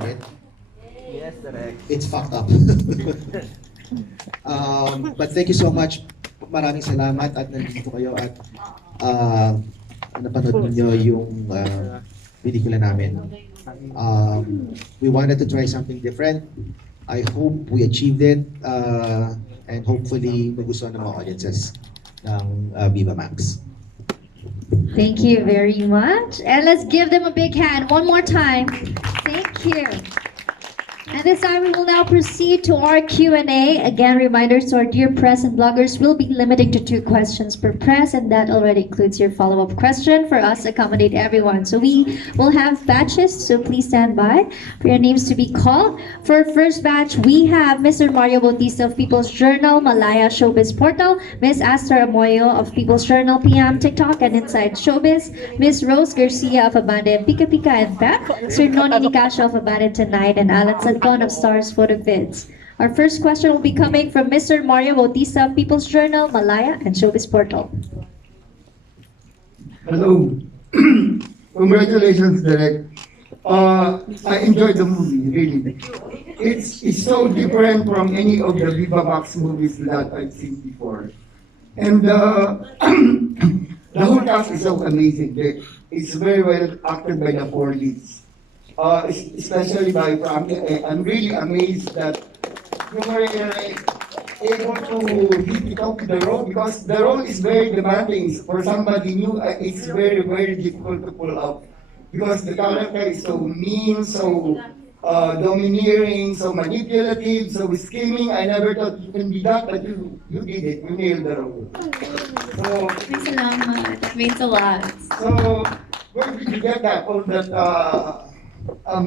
it. Yes, direct. It's fucked up. But thank you so much. Maraming salamat at nandito kayo at uh, napanood ninyo yung pelikula namin. We wanted to try something different. I hope we achieved it and hopefully nagustuhan ng mga audiences ng Viva Max. Thank you very much. And let's give them a big hand one more time. Thank you. And this time we will now proceed to our Q&A. Again, reminders to our dear press and bloggers, will be limiting to 2 questions per press, and that already includes your follow-up question for us to accommodate everyone. So we will have batches, so please stand by for your names to be called. For our first batch, we have Mr. Mario Bautista of People's Journal, Malaya Showbiz Portal, Ms. Astor Amoyo of People's Journal, PM, TikTok, and Inside Showbiz, Ms. Rose Garcia of Abande, Pika Pika, and Pep, Sir Noni Nicasio of Abande Tonight, and Alan Salcon of Stars Photo Vids. Our first question will be coming from Mr. Mario Bautista of People's Journal, Malaya, and Showbiz Portal. Hello. Congratulations, Derek. I enjoyed the movie, really. It's so different from any of the Viva Max movies that I've seen before. And the whole cast is so amazing. It's very well acted by the 4 leads. Especially by Franki. I'm really amazed that you were able to hit it off the role because the role is very demanding. For somebody new, it's very, very difficult to pull off because the character is so mean, so domineering, so manipulative, so scheming. I never thought you can be that, but you did it. You nailed the role. So, Salamat. That means a lot. so where did you get that? All that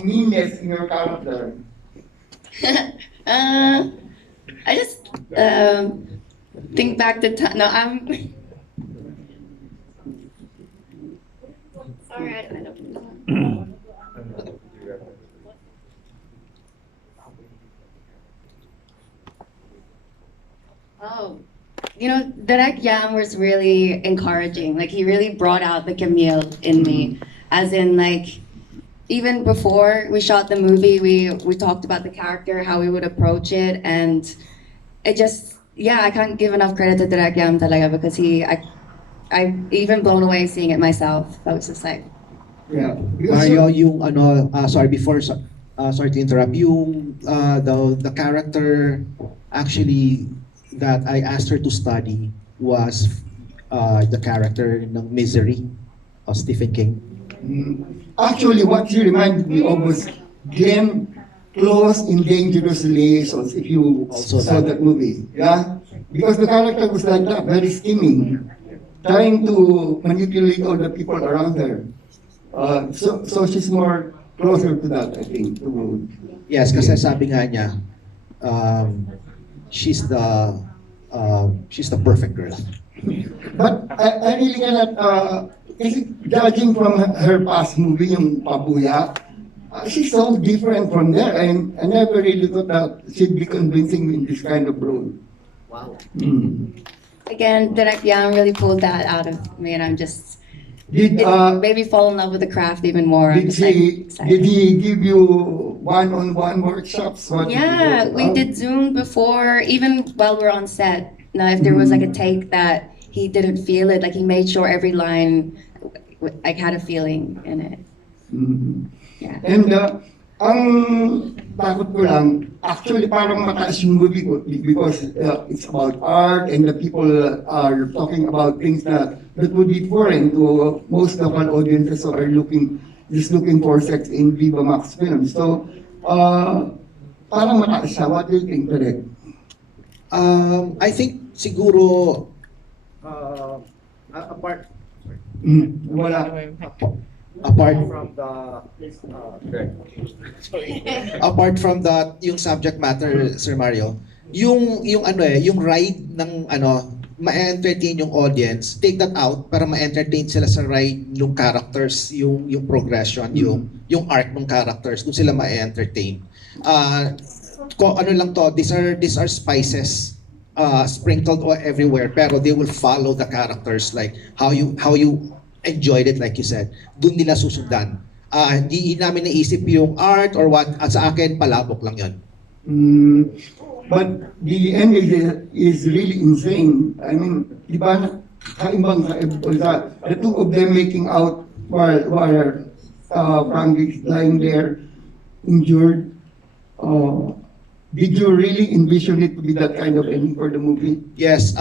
meanness in your character? I just think back to time. No, I'm. Sorry, I don't know. Oh, Direk Yam was really encouraging. Like, he really brought out the Camille in me. As in, like, even before we shot the movie, we talked about the character, how we would approach it, and it just, yeah, I can't give enough credit to Direk Yam talaga because I even blown away seeing it myself. I was just like, Yeah. Mario, yung sorry sorry to interrupt, yung the character actually that I asked her to study was the character ng Misery of Stephen King. Actually, what he reminded me of was Glenn Close in Dangerous Relations, if you Also saw that movie. Yeah? Because the character was like that, very scheming, trying to manipulate all the people around her. So she's more closer to that, I think. Yes, kasi sabi nga niya, she's the perfect girl. But I really cannot, kasi judging from her past movie, yung Pabuya, she's so different from there. And I never really thought that she'd be convincing in this kind of role. Wow. again, Direk Yam really pulled that out of me, and I'm just. Did It made me fall in love with the craft even more. I'm did just, like, he excited. did he give you one-on-one workshops? What did you Yeah, do? we did Zoom before, even while we're on set. Now, if there was like a take that he didn't feel it, like he made sure every line like had a feeling in it. Mhm. Yeah. And ang takot ko lang, actually parang mataas yung movie ko because it's about art and the people are talking about things that would be foreign to most local audiences who are just looking for sex in Viva Max films. So, parang mataas siya. What do you think, Derek? I think siguro Wala. apart apart from that yung subject matter, Sir Mario, yung yung ride ng ma-entertain yung audience, take that out para ma-entertain sila sa ride ng characters, yung progression, yung arc ng characters, kung sila ma-entertain. Ano lang to, these are spices sprinkled everywhere, pero they will follow the characters, like how you enjoyed it, like you said, dun nila susundan. Hindi namin naisip yung art or what. At sa akin, palabok lang yun. But the end is really insane. I mean, di ba, kaimbang, the two of them making out while Franki lying there, injured. Did you really envision it to be that kind of ending for the movie? Yes.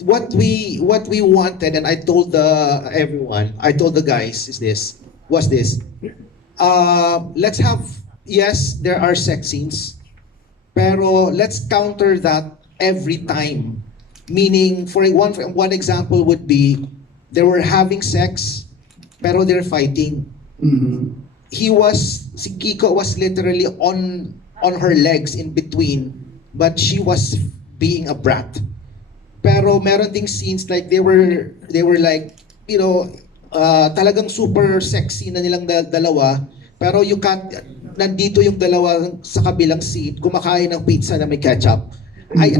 What we wanted, and I told everyone, I told the guys, was this. Let's have, yes, there are sex scenes, pero let's counter that every time. Meaning, for one example would be, they were having sex, pero they're fighting. Mm-hmm. Si Kiko was literally on her legs in between, but she was being a brat. Pero meron ding scenes like they were like, talagang super sexy na nilang dalawa, pero you can't, nandito yung dalawa sa kabilang seat kumakain ng pizza na may ketchup. I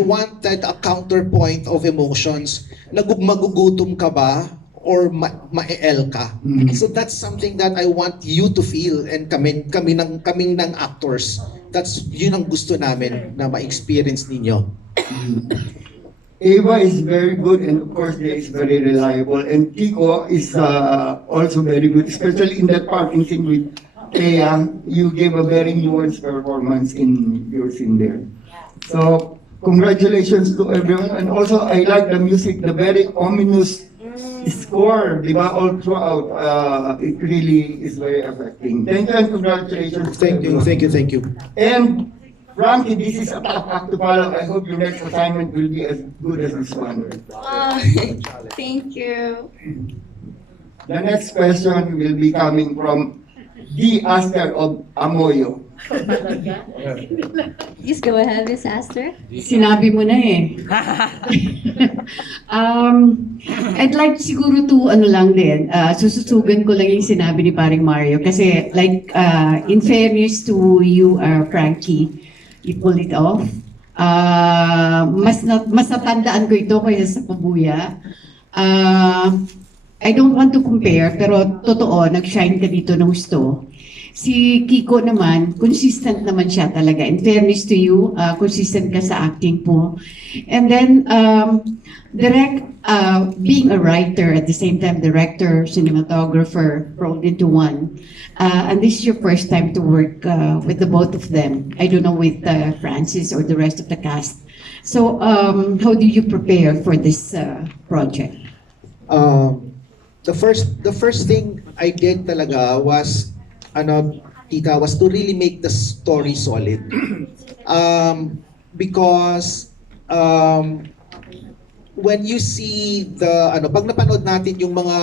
wanted a counterpoint of emotions. Magugutom ka ba or ma-el ka? So that's something that I want you to feel, and kaming ng actors. Yun ang gusto namin na ma-experience ninyo. Ava is very good, and of course, Jay is very reliable. And Kiko is also very good, especially in that parting scene with Thea. You gave a very nuanced performance in your scene there. So, congratulations to everyone. And also, I like the music, the very ominous score, di ba, all throughout. It really is very affecting. Thank you and congratulations. Thank you. And Franki, this is a tough act to follow. I hope your next assignment will be as good as this one. Thank you. The next question will be coming from the Aster of Amoyo. Please go ahead, Miss Aster. Sinabi mo na eh. I'd like siguro to sususugan ko lang yung sinabi ni Paring Mario kasi like in fairness to you, Frankie, you pulled it off. Mas natandaan ko ito kaysa sa Pabuya. I don't want to compare, pero totoo, nag-shine ka dito ng gusto. Si Kiko naman, consistent naman siya talaga. In fairness to you, consistent ka sa acting po. And then, being a writer, at the same time, director, cinematographer, rolled into one. And this is your first time to work with the both of them. I don't know with Francis or the rest of the cast. So, how do you prepare for this project? The first thing I did talaga was was to really make the story solid. Because when you see pag napanood natin yung mga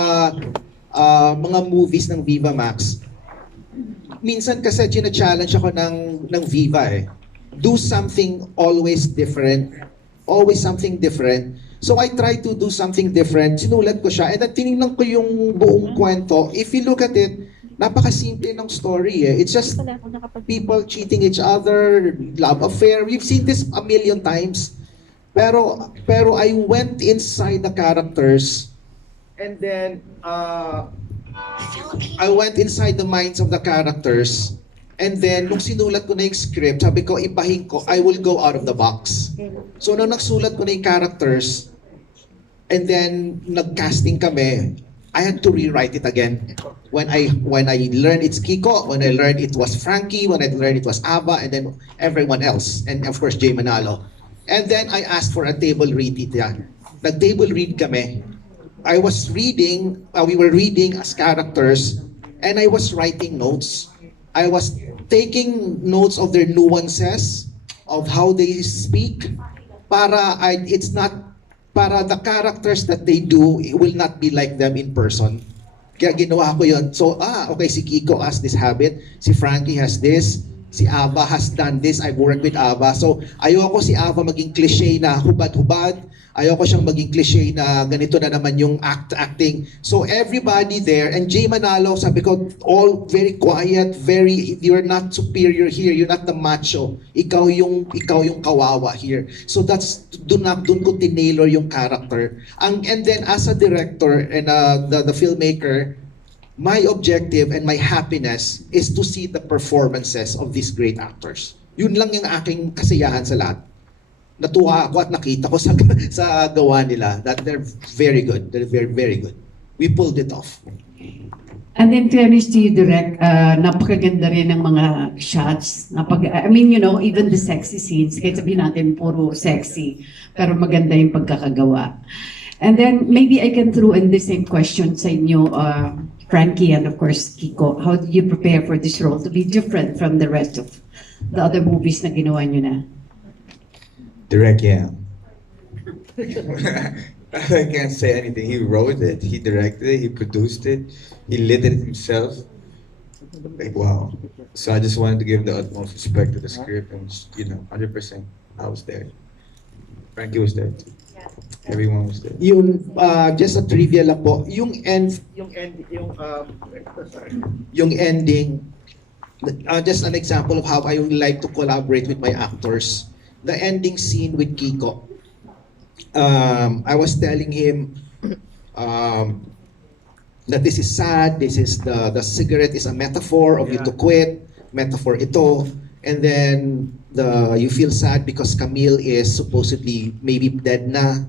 movies ng Viva Max, minsan kasi challenge ako ng Viva eh. Do something always different. Always something different. So I try to do something different. Sinulat ko siya. And then tinignan ko yung buong kwento. If you look at it, napakasimple ng story eh. It's just people cheating each other, love affair. We've seen this a million times. Pero I went inside the characters, and then I went inside the minds of the characters, and then nung sinulat ko na yung script, sabi ko, ibahin ko, I will go out of the box. So nung nagsulat ko na yung characters, and then nag-casting kami, I had to rewrite it again. When I learned it's Kiko, when I learned it was Franki, when I learned it was Aba, and then everyone else, and of course Jay Manalo. And then I asked for a table read. Nag-table read kami. I was reading, we were reading as characters, and I was writing notes. I was taking notes of their nuances, of how they speak, para the characters that they do, it will not be like them in person. Kaya ginawa ko yun. So, okay, si Kiko has this habit, si Frankie has this, si Aba has done this, I've worked with Aba. So, ayoko si Aba maging cliche na hubad-hubad, ayoko siyang maging cliche na ganito na naman yung acting. So, everybody there, and Jay Manalo, sabi ko, all very quiet, you're not superior here, you're not the macho. Ikaw yung kawawa here. So, dun ko tinailer yung character. And then, as a director and the filmmaker, my objective and my happiness is to see the performances of these great actors. Yun lang yung aking kasiyahan sa lahat. Natuwa ako at nakita ko sa, sa gawa nila that they're very good. They're very, very good. We pulled it off. And in fairness to you, Direk, napakaganda rin ng mga shots. I mean, you know, even the sexy scenes, kahit sabihin natin puro sexy, pero maganda yung pagkakagawa. And then maybe I can throw in the same question sa inyo, Frankie and of course Kiko. How did you prepare for this role to be different from the rest of the other movies na ginawa nyo na? Direct, yeah. I can't say anything. He wrote it, he directed it, he produced it, he lit it himself. Like, wow. So I just wanted to give the utmost respect to the script and, you know, 100%. I was there. Frankie was there too. Everyone was there. Yung just a trivia lang po, yung ending, just an example of how I would like to collaborate with my actors. The ending scene with Kiko. I was telling him that this is sad, this is the cigarette is a metaphor of you to quit, metaphor ito, and then you feel sad because Camille is supposedly maybe dead na,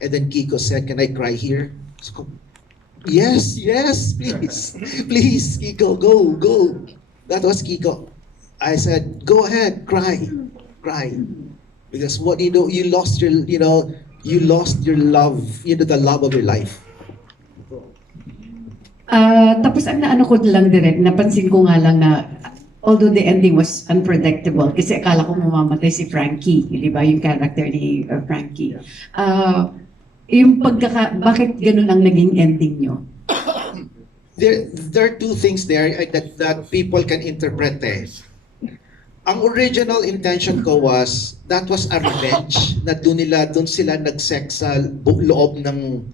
and then Kiko said, "Can I cry here?" So, yes, please, please, Kiko, go. That was Kiko. I said, "Go ahead, cry," because what you know, you lost your love, the love of your life. Tapos ang naano ko lang direct, napansin ko nga lang na although the ending was unpredictable, kasi akala ko mamamatay si Frankie, di ba, yung character ni Frankie. Yung bakit ganun ang naging ending nyo? There are two things there that people can interpret eh. Ang original intention ko was, that was a revenge na doon sila nag-sex sa loob ng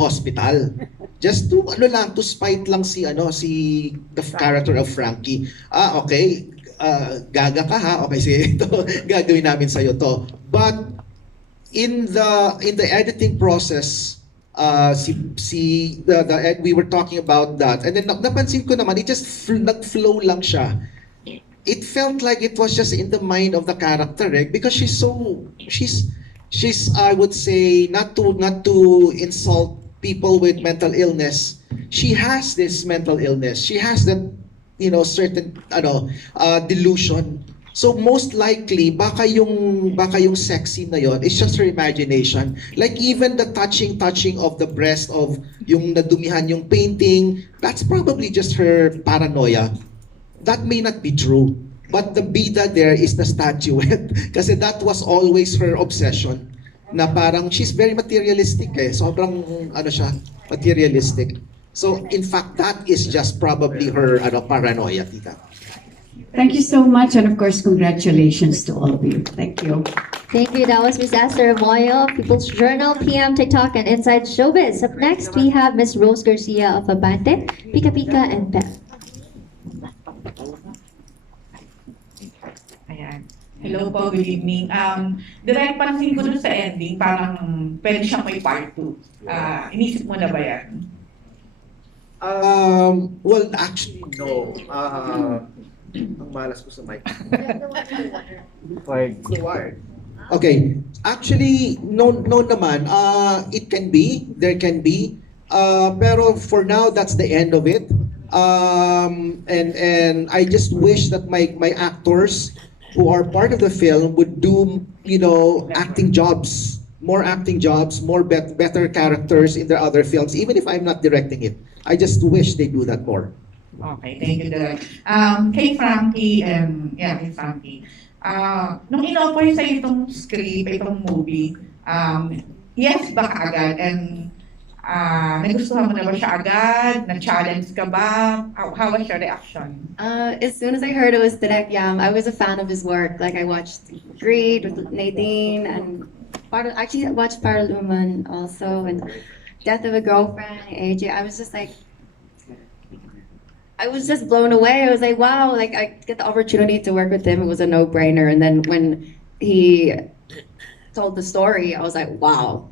hospital. Just to to spite lang si the character of Frankie. Okay, gaga ka ha. Okay, sige, ito gagawin namin sa to. But in the editing process, we were talking about that, and then napansin ko naman, it just nag-flow lang siya. It felt like it was just in the mind of the character, eh? Because she's I would say, not to insult people with mental illness. She has this mental illness. She has that certain delusion. So most likely baka yung sexy na yon is just her imagination. Like even the touching of the breast of yung nadumihan yung painting, that's probably just her paranoia. That may not be true, but the bida there is the statuette kasi that was always her obsession, na parang she's very materialistic eh, sobrang siya, materialistic. So in fact that is just probably her paranoia, tita. Thank you so much, and of course congratulations to all of you. Thank you. Thank you. That was Ms. Esther Moyo, People's Journal, PM, TikTok, and Inside Showbiz. Up next, we have Ms. Rose Garcia of Abante, Pika Pika, and Pep. Ayan. Hello po, good evening. Direct pansin ko dun sa ending, parang pwede siyang may part 2. Inisip mo na ba yan? Well, actually, no. Ang malas ko sa mic. Wired. Okay. Actually, no naman. It can be. There can be. Pero for now, that's the end of it. And I just wish that my actors who are part of the film would do, acting jobs, more better characters in their other films, even if I'm not directing it. I just wish they do that more. Okay, thank you, Direk. Kay Frankie, kay Frankie. Nung in-offer sa'yo itong script, itong movie, yes ba kaagad? And nagustuhan mo na ba siya agad? Na-challenge ka ba? How was your reaction? As soon as I heard it was Direk Yam, I was a fan of his work. Like I watched Greed with Nadine, and actually I watched Paraluman also, and Death of a Girlfriend, AJ. I was just blown away. I was like, wow, like I get the opportunity to work with him. It was a no-brainer. And then when he told the story, I was like, wow,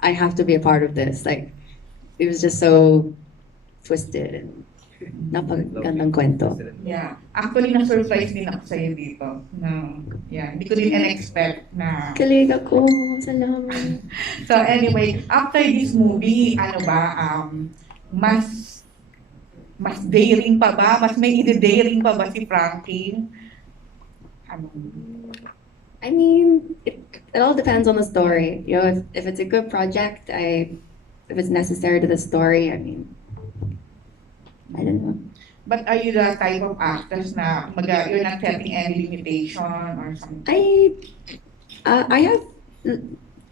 I have to be a part of this. Like, it was just so twisted and napagandang kwento. Yeah. Actually, na-surprise din ako sa'yo dito. Yeah, hindi ko din in-expect na... Kilig ako, salamat. So anyway, after this movie, ano ba, mas daring pa ba? Mas may ide-daring pa ba si Frankie? Ano? I mean, it all depends on the story. You know, if it's a good project, if it's necessary to the story, I mean, I don't know. But are you the type of actors na you're not setting any limitation or something? I have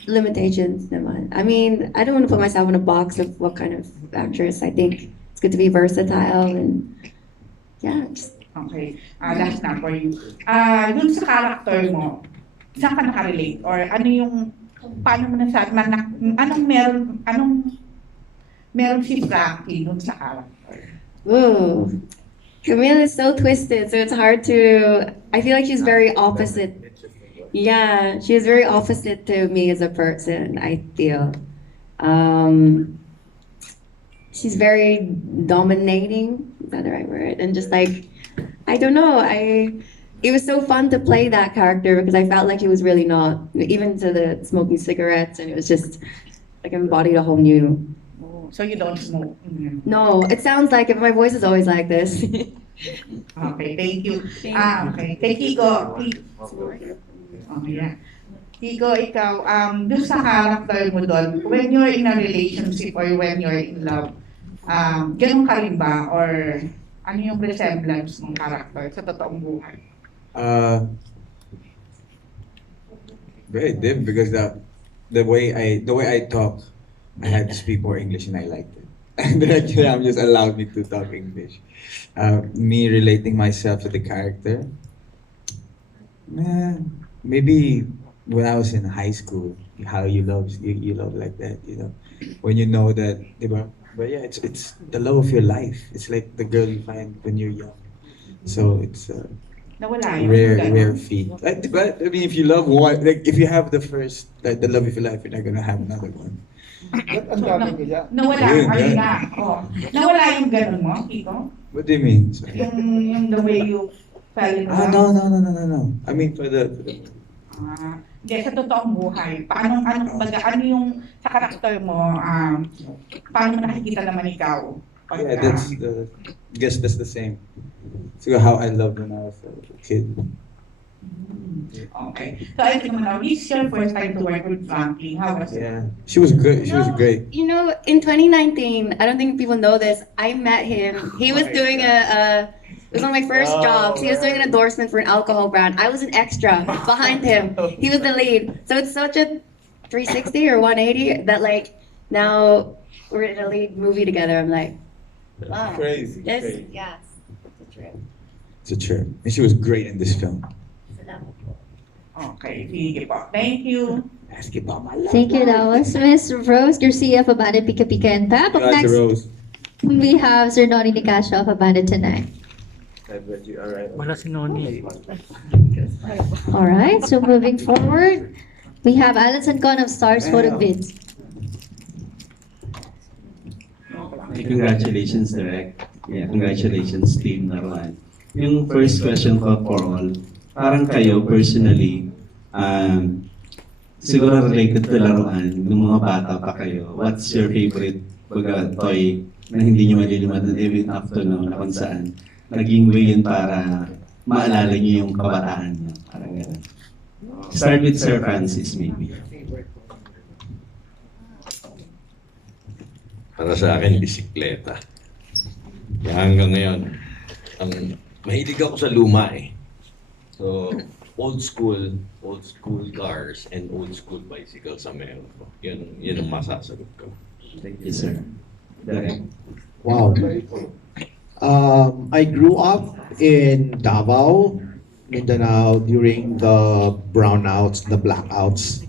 limitations naman. I mean, I don't want to put myself in a box of what kind of actress. I think it's good to be versatile and yeah, just Okay. Last na for you. Dun sa character mo, saan ka nakarelate? Or ano yung, paano mo nasabi, anong meron si Frankie dun sa character? ooh. Camille is so twisted, so it's hard to. I feel like she's very opposite. Yeah, she is very opposite to me as a person. I feel. She's very dominating. Is that the right word? And just like, I don't know. It was so fun to play that character because I felt like he was really not, even to the smoking cigarettes, and it was just like embodied a whole new. So you don't smoke? No, it sounds like it. My voice is always like this. Okay, thank you. Okay. Kay Kiko. Oh, yeah. Kiko, ikaw, dun sa character mo doon, when you're in a relationship or when you're in love, ganun ka rin ba? Or ano yung resemblance ng character sa totoong buhay? Very dim because the way I talk, I had to speak more English and I liked it. And then actually, I'm just allowed me to talk English. Me relating myself to the character, maybe when I was in high school, how you love like that, you know, when you know that, diba? But yeah, it's the love of your life. It's like the girl you find when you're young. So it's Nawala yun. rare feat. Like, but I mean, if you love one, like if you have the first, like the love of your life, you're not gonna have another one. Ang dami nila. Nawala, Ayun, ayun yan. na. Oh. Nawala yung ganun mo, Kiko? What do you mean? Sorry. Yung the way you fell in love? No. I mean for the Hindi, sa totoong buhay, ano yung sa karakter mo, paano nakikita naman ikaw? yeah, guess that's the same. So how I loved when I was a kid. Okay. So I think naman, this is your first time to work with Frankie. How was it? Yeah, she was good. She was great. You know, in 2019, I don't think people know this. I met him. He was doing it was one of my first jobs. He was doing an endorsement for an alcohol brand. I was an extra behind him. He was the lead. So it's such a 360 or 180 that like now we're in a lead movie together. I'm like, wow. Crazy. Yes, crazy. yes. It's a trip. It's a trip, and she was great in this film. Okay, sige po. Thank you. Basketball, my love. Thank you, that was Miss Rose Garcia of Abandoned Pika Pika and Pap. Up Gotcha, next, Rose. we have Sir Noni Nicasio of Abandoned Tonight. I bet you. All right. Wala si Noni. All right, so moving forward, we have Alison Con of Stars Photo Vids. Congratulations, Direk. Yeah, congratulations, Team Laruan. Yung first question ko for all, parang kayo personally, siguro related to laruan, nung mga bata pa kayo, what's your favorite toy na hindi nyo malilimutan even after now na kung saan naging way yun para maalala nyo yung kabataan nyo? Parang gano'n. Start with Sir Francis, maybe. Para sa akin, bisikleta. Kaya hanggang ngayon, mahilig ako sa luma eh. So, old school cars and old school bicycles sa meron ko. Yun ang masasagot ko. Thank you, sir. Direk. Wow. I grew up in Davao, Mindanao during the brownouts, the blackouts.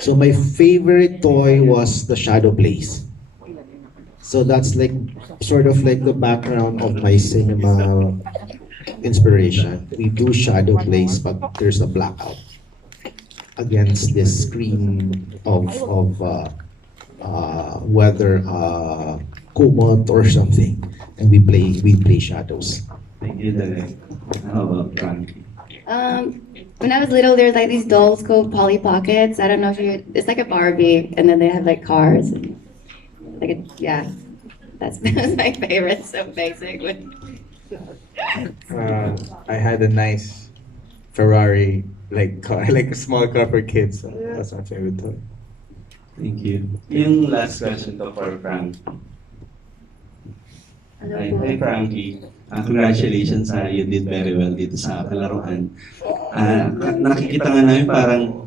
So my favorite toy was the Shadow Plays. So that's like sort of like the background of my cinema inspiration. We do shadow plays, but there's a blackout against this screen of whether kumot or something, and we play shadows. Thank you, Direk. How about Frankie? When I was little, there's like these dolls called Polly Pockets. I don't know if you. It's like a Barbie, and then they have like cars and yeah. That's my favorite. So basic. I had a nice Ferrari like car, like a small car for kids. So that's my favorite toy. Thank you. Yung last question to for Frank. Hi, Frankie. Congratulations, you did very well dito sa Pinaglaruan. Nakikita nga namin parang,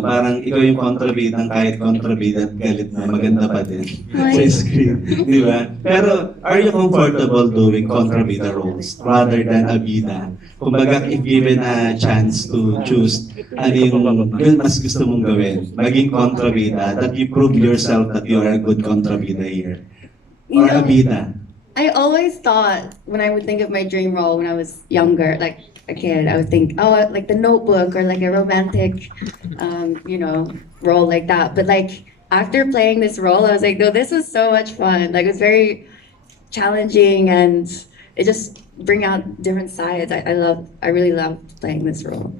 parang ikaw yung kontrabidang kahit kontrabida at galit na maganda pa din sa screen. Di ba? Pero, are you comfortable doing kontrabida roles rather than a bida? Kumbaga, if given a chance to choose, ano yung mas gusto mong gawin? Maging kontrabida, that you prove yourself that you are a good kontrabida here. Or a bida? I always thought when I would think of my dream role when I was younger, like a kid, I would think, oh, like The Notebook or like a romantic, role like that. But like after playing this role, I was like, no, this is so much fun. Like it was very challenging and it just bring out different sides. I really loved playing this role.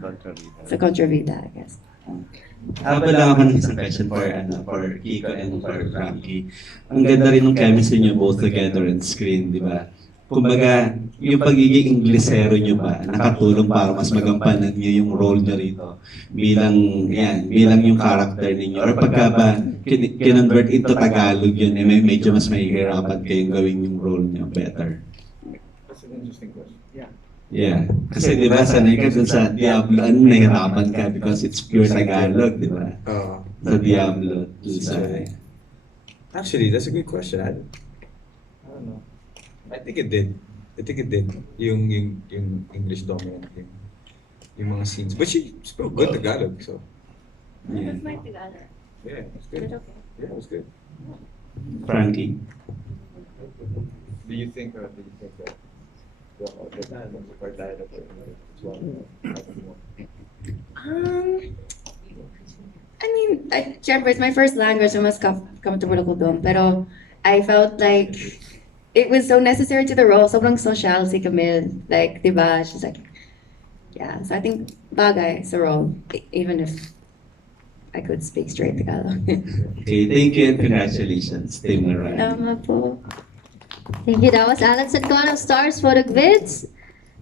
So Contravida, I guess. Habang lang ako ng isang question for Kiko and for Frankie. Ang ganda rin ng chemistry niyo both together on screen, di ba? Kumbaga, yung pagiging Inglesero niyo ba, nakatulong para mas magampanan niyo yung role niyo rito bilang yung character niyo or pagka ba kinonvert into Tagalog yun, medyo mas mahihirapan kayong gawin yung role niyo better? That's an interesting question. Yeah. Kasi di ba, sanay ka dun sa Diablo, nahirapan ka because it's pure Tagalog, di ba? Sa Diablo. Actually, that's a good question. I don't know. I think it did. Yung English dominant, yung mga scenes. But she spoke good Tagalog, so. Yeah. That's my Tagalog. Yeah, it was good. Yeah, it was good. Frankie? Do you think that the dialogue or dialogue as well? I mean, syempre, it's my first language, so mas comfortable ako doon. Pero I felt like it was so necessary to the role. Sobrang social si Camille. Like, di ba? She's like, yeah. So I think bagay sa role, even if I could speak straight Tagalog. Okay, thank you and congratulations, Team Laran. Salamat po. Thank you. That was Alan Santuan of Stars Photogvids.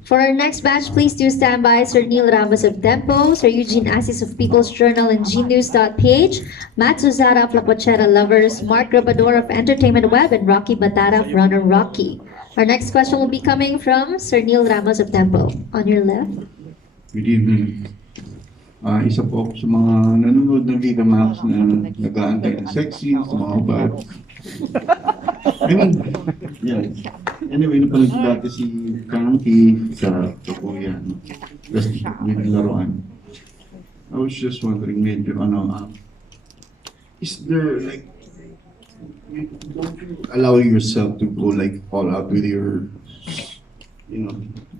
For our next batch, please do stand by Sir Neil Ramos of Tempo, Sir Eugene Assis of People's Journal and gnews.ph, Matt Zuzara of La Pochera Lovers, Mark Rabador of Entertainment Web, and Rocky Batara of Runner Rocky. Our next question will be coming from Sir Neil Ramos of Tempo. On your left. Good evening. Isa po ako sa mga nanonood ng Viva Max na nag-aantay ng sexy, sa mga bad. I mean, yeah. Anyway, napanood ko dati si Franki sa Tokoya, tapos Pinaglaruan. I was just wondering, medyo is there like, don't you allow yourself to go like all out with your,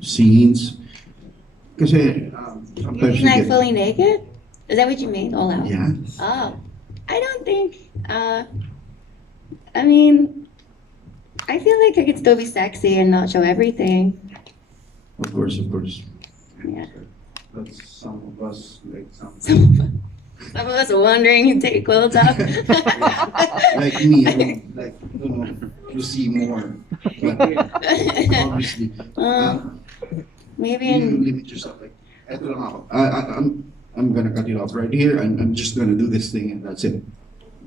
scenes? Kasi, You sometimes mean like fully naked? Is that what you mean? All out? Yeah. Oh, I don't think. I mean, I feel like I could still be sexy and not show everything. Of course. Yeah. But some of us, like Some of us are wondering you take clothes off. like me, I don't know, to see more. But obviously, Maybe you in. limit yourself. Like, eto lang ako. I'm gonna cut it off right here, and I'm just gonna do this thing, and that's it.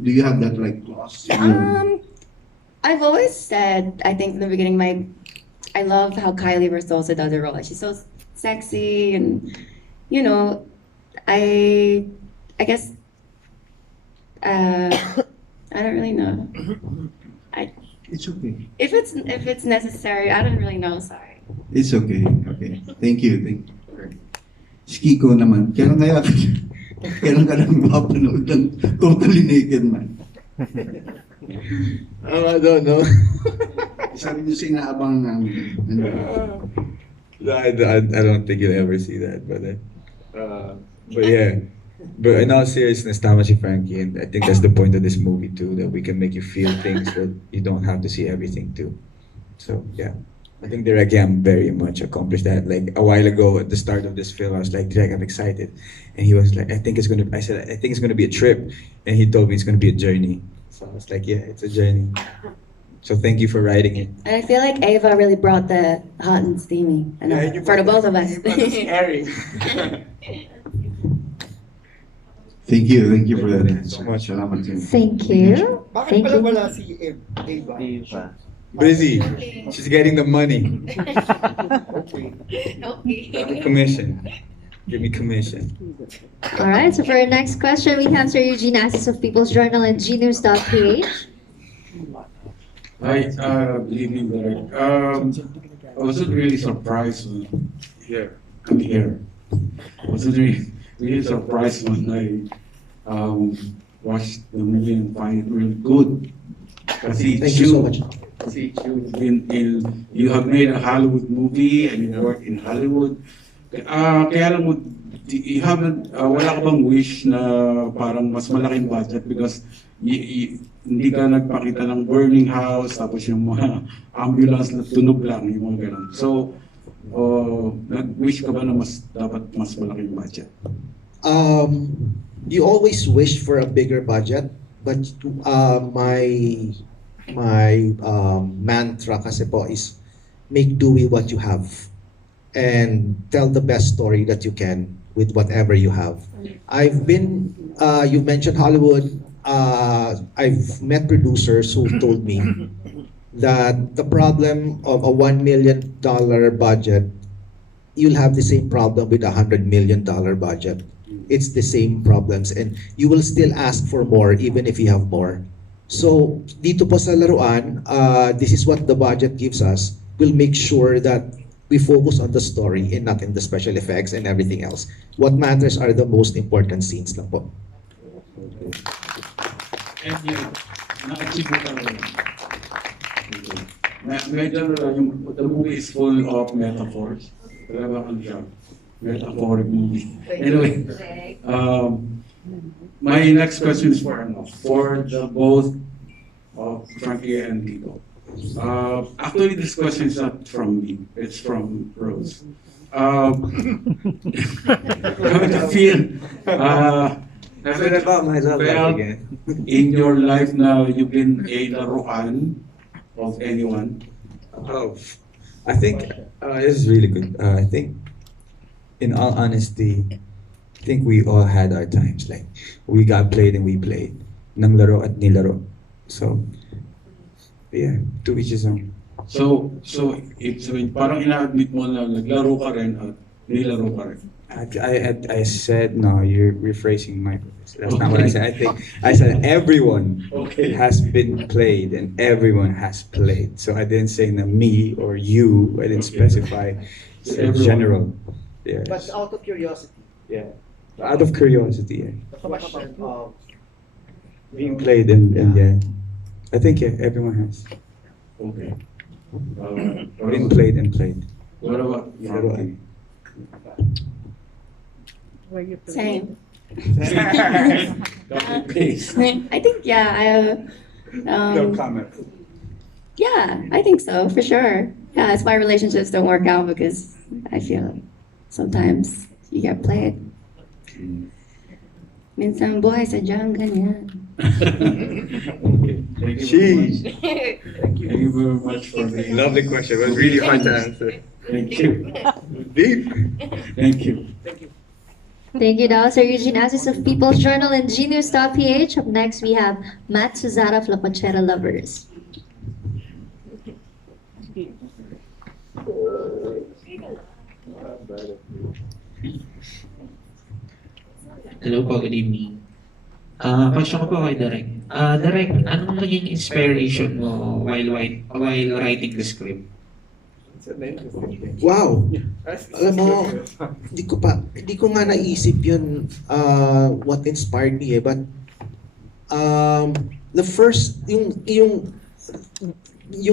Do you have that like clause? I've always said, I think in the beginning, I love how Kylie Versosa does her role. Like, she's so sexy, and I guess I don't really know. It's okay. If it's necessary, I don't really know. Sorry. It's okay. Okay. Thank you. Si Kiko naman, kailan ka lang mapanood ng Totally Naked Man? I don't know. Isa rin yung sinaabang namin. No, I don't think you'll ever see that, but yeah. But in all seriousness, tama si Frankie, and I think that's the point of this movie too, that we can make you feel things that you don't have to see everything too. So yeah, I think Direk Yam very much accomplished that. Like a while ago at the start of this film, I was like, Direk, I'm excited, and he was like, I said, I think it's gonna be a trip, and he told me it's gonna be a journey. So I was like, yeah, it's a journey. So thank you for writing it. And I feel like Ava really brought the hot and steamy for the both of us. Thank you for that answer. Salamat din. Thank you. Bakit Thank pala you. wala si Eva? Diva. Busy. She's getting the money. Commission. Give me commission. All right, so for our next question, we have Sir Eugene Assis of People's Journal and gnews.ph. Hi, good evening, Derek. I wasn't really surprised when I'm here. I wasn't really surprised when I watched the movie and find it really good. Kasi Thank you so much. Kasi you have made a Hollywood movie and you work in Hollywood. Kaya alam mo, you haven't, wala ka bang wish na parang mas malaking budget because hindi ka nagpakita ng burning house tapos yung mga ambulance na tunog lang, yung mga ganun. So, nag-wish ka ba na dapat mas malaking budget? You always wish for a bigger budget, but my mantra kasi po is make do with what you have and tell the best story that you can with whatever you have. I've been, you mentioned Hollywood. I've met producers who told me that the problem of a $1 million budget, you'll have the same problem with a $100 million budget. It's the same problems and you will still ask for more even if you have more. So dito po sa laruan, this is what the budget gives us. We'll make sure that we focus on the story and not in the special effects and everything else. What matters are the most important scenes lang po. And yun, na-achieve mo talaga. Medyo the movie is full of metaphors. Talaga ano siya, metaphoric movie. Anyway, my next question is for both Frankie and Kiko. Actually, this question is not from me, it's from Rose. Having to feel, about myself well, again. in your life now, you've been a laruan of anyone. Oh, I think this is really good. I think, in all honesty, I think we all had our times. Like we got played and we played, nang laro at nilaro. So, yeah, to each his own. So it's parang ina-admit mo na naglaro ka rin at nilaro ka rin. I said no. You're rephrasing my. That's not what I said. I said everyone has been played and everyone has played. So I didn't say na me or you. I didn't specify. It's general. Yeah. But out of curiosity, Yeah. Out of curiosity. Yeah. the question of Being played and yeah. I think yeah, everyone has Okay. been played and played. What about Frankie? Same. Copy paste. I think, yeah, I have. No comment. Yeah, I think so, for sure. Yeah, that's why relationships don't work out because I feel sometimes you get played. Minsan buhay sadyang ganyan. Okay. Thank you very much. Thank you very much for the Lovely question. It was really hard to answer. Thank you. Deep. Thank you. Thank you, daw, Sir Eugene Assis of People's Journal and gnews.ph. Up next, we have Matt Suzara of La Conchera Lovers. Hello po, good evening. Question ko po kay Derek. Derek, anong naging inspiration mo while writing the script? Wow! Alam mo, hindi ko nga naisip yun what inspired me but the first, yung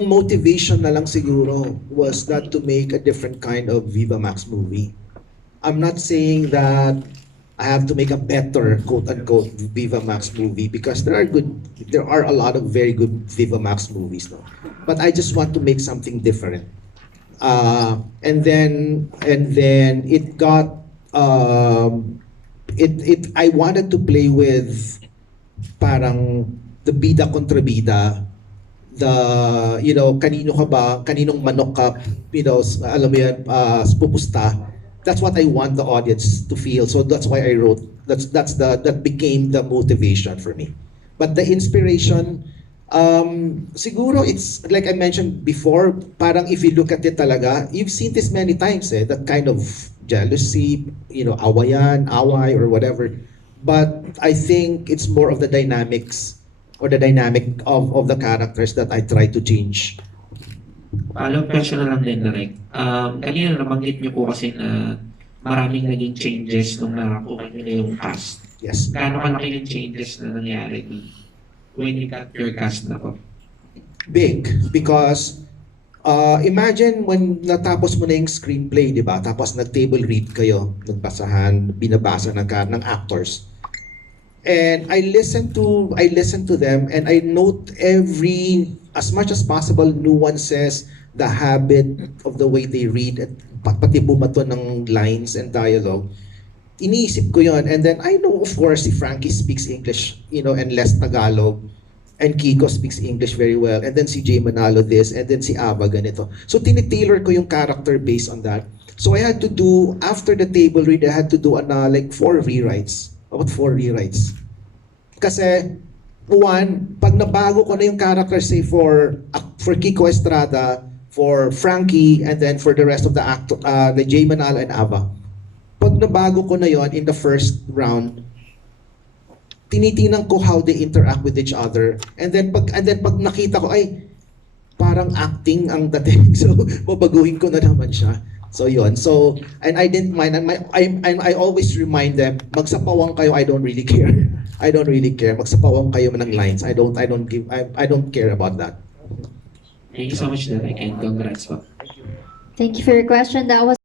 motivation na lang siguro was that to make a different kind of Viva Max movie. I'm not saying that I have to make a better quote-unquote Viva Max movie because there are a lot of very good Viva Max movies, no? But I just want to make something different. And then it got I wanted to play with parang the bida kontra bida, the kanino ka ba, kaninong manok ka, alam mo yan, pupusta. That's what I want the audience to feel, so that's why I wrote, that became the motivation for me. But the inspiration, siguro it's like I mentioned before, parang if you look at it talaga, you've seen this many times, that kind of jealousy, awayan, away, or whatever. But I think it's more of the dynamics or the dynamic of the characters that I try to change. Follow-up question na lang din, Direk. Kanina nabanggit niyo po kasi na maraming naging changes nung nakakuha niyo na yung cast. Yes. Gaano kalaki yung changes na nangyari when you got your cast na po? Big, because imagine when natapos mo na yung screenplay, di ba? Tapos nag-table read kayo, nagbasahan, binabasa ng actors. And I listen to them and I note as much as possible, nuances, the habit of the way they read, at pati bumato ng lines and dialogue. Iniisip ko yon, and then I know, of course, si Franki speaks English, and less Tagalog. And Kiko speaks English very well. And then si Jay Manalo this, and then si Ava ganito. So tinitailor ko yung character based on that. So I had to do, after the table read, I had to do like 4 rewrites. About 4 rewrites. Kasi, one, pag nabago ko na yung character, say for Kiko Estrada, for Franki, and then for the rest of the Jay Manalo and Ava. Pag nabago ko na yon in the first round, tinitingnan ko how they interact with each other, and then pag nakita ko ay parang acting ang dating, so babaguhin ko na naman siya. So yon. So and I didn't mind, and I always remind them, magsapawang kayo, I don't really care. I don't really care. Magsapawang kayo ng lines. I don't care about that. Thank you so much, Direk, and congrats po. Thank you for your question. That was